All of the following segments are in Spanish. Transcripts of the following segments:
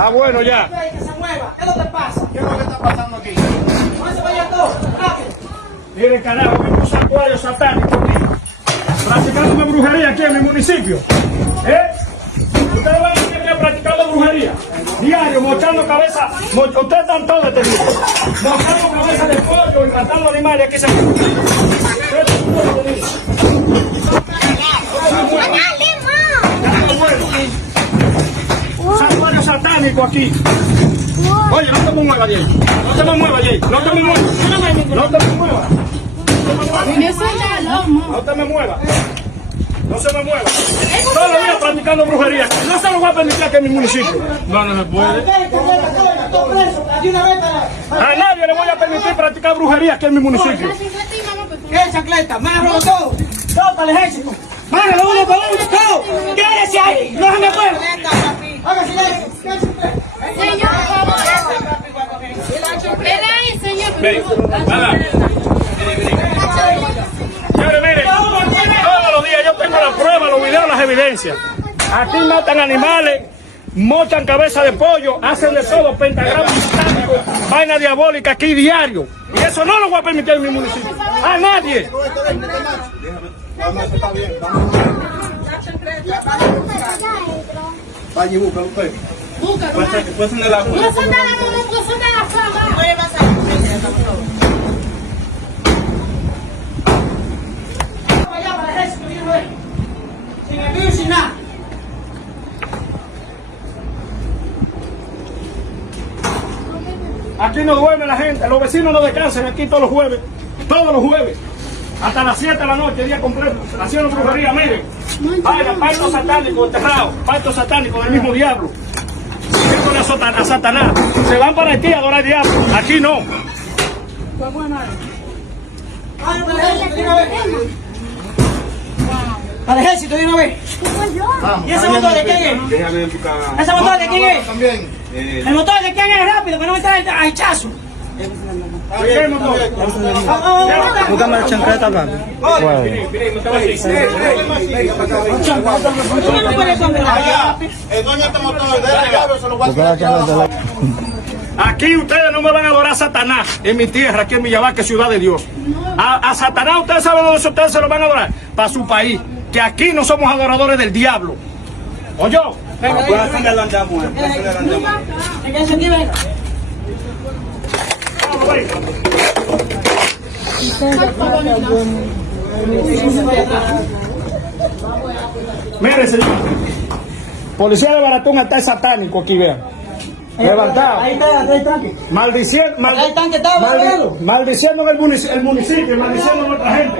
Está bueno ya. Que se mueva. ¿Qué es lo que pasa? ¿Qué es lo que está pasando aquí? No se vaya todo. Rápido. Miren, carajo, que un santuario satánico aquí. Practicando brujería aquí en mi municipio. Ustedes van aquí practicando brujería. Diario, mochando cabeza. Ustedes están todos detenidos. Mochando cabeza de pollo y matando animales aquí se. Santuario satánico aquí. Oye, no te me muevas, Jay. No te me muevas, Jay. No te me muevas. No te me muevas. No te me muevas. No se me mueva. Todos los días practicando brujería. No se lo voy a permitir aquí en mi municipio. No se puede. A nadie le voy a permitir practicar brujería aquí en mi municipio. ¿Qué chancleta? Máralo todo. Todo para el ejército. Máralo uno por uno. Todo. Quédese ahí. No se me mueva. Haga silencio. Señor, por favor. Ven, Señores, miren, todos los días yo tengo la prueba, los videos, las evidencias. Aquí matan animales, mochan cabeza de pollo, hacen de todo, pentagramas satánicos, vaina diabólica aquí diario. Y eso no lo voy a permitir en mi municipio. A nadie. Vaya y búscalo usted. Puede ser el agua. no son de la fama. Vaya para el ejército. Sin envío y sin nada. Aquí no duerme la gente, los vecinos no descansan aquí todos los jueves, hasta las 7 de la noche, día completo, haciendo brujería, miren. Vaya, pacto satánico, enterrado, pacto satánico del mismo diablo. A Satanás. Se van para Haití a adorar al diablo. Aquí no. Para el ejército de una vez. ¿Y ese motor de quién es? ¿Ese motor de quién es? También. El motor de quién es, rápido, que no me trae a hachazo. ¿Qué motor? Búscame la chancleta blanca. Doña este motor, se lo voy a hacer. Aquí ustedes no me van a adorar a Satanás en mi tierra, aquí en Villabaque, ciudad de Dios. A Satanás ustedes saben dónde ustedes se lo van a adorar, para su país. Que aquí no somos adoradores del diablo. ¿Oye? Puede hacerle la andamua. Mire, señor. Policía de Baratón está satánico aquí, vean. Levantado. Ahí está el tanque. Maldiciendo, El tanque está volando. maldiciendo el municipio, maldiciendo a nuestra gente.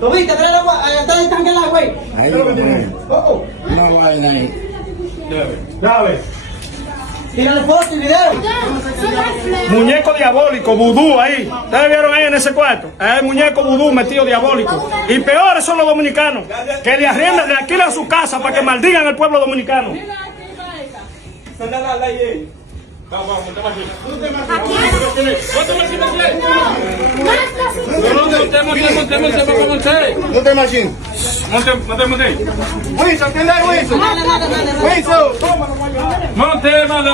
¿Lo viste? Trae el agua, trae el tanque el agua, güey. Ahí lo ponen. Una vaina ahí. Dale. Tírale foto y video. Muñeco diabólico, vudú ahí. ¿Ustedes vieron ahí en ese cuarto? Hay muñeco vudú metido diabólico. Y peores son los dominicanos, que le arriendan, le alquilan su casa para que maldigan al pueblo dominicano. Monte machine. Monte. Wilson, ¿quién es Wilson? Wilson. Monte, madre.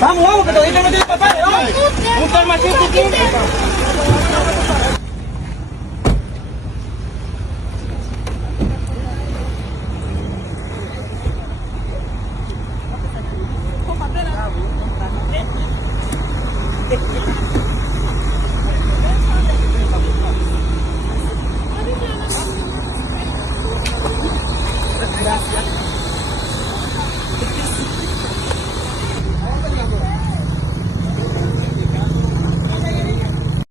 Vamos, que todavía no tiene papeles, vamos. Un tal machín chiquito.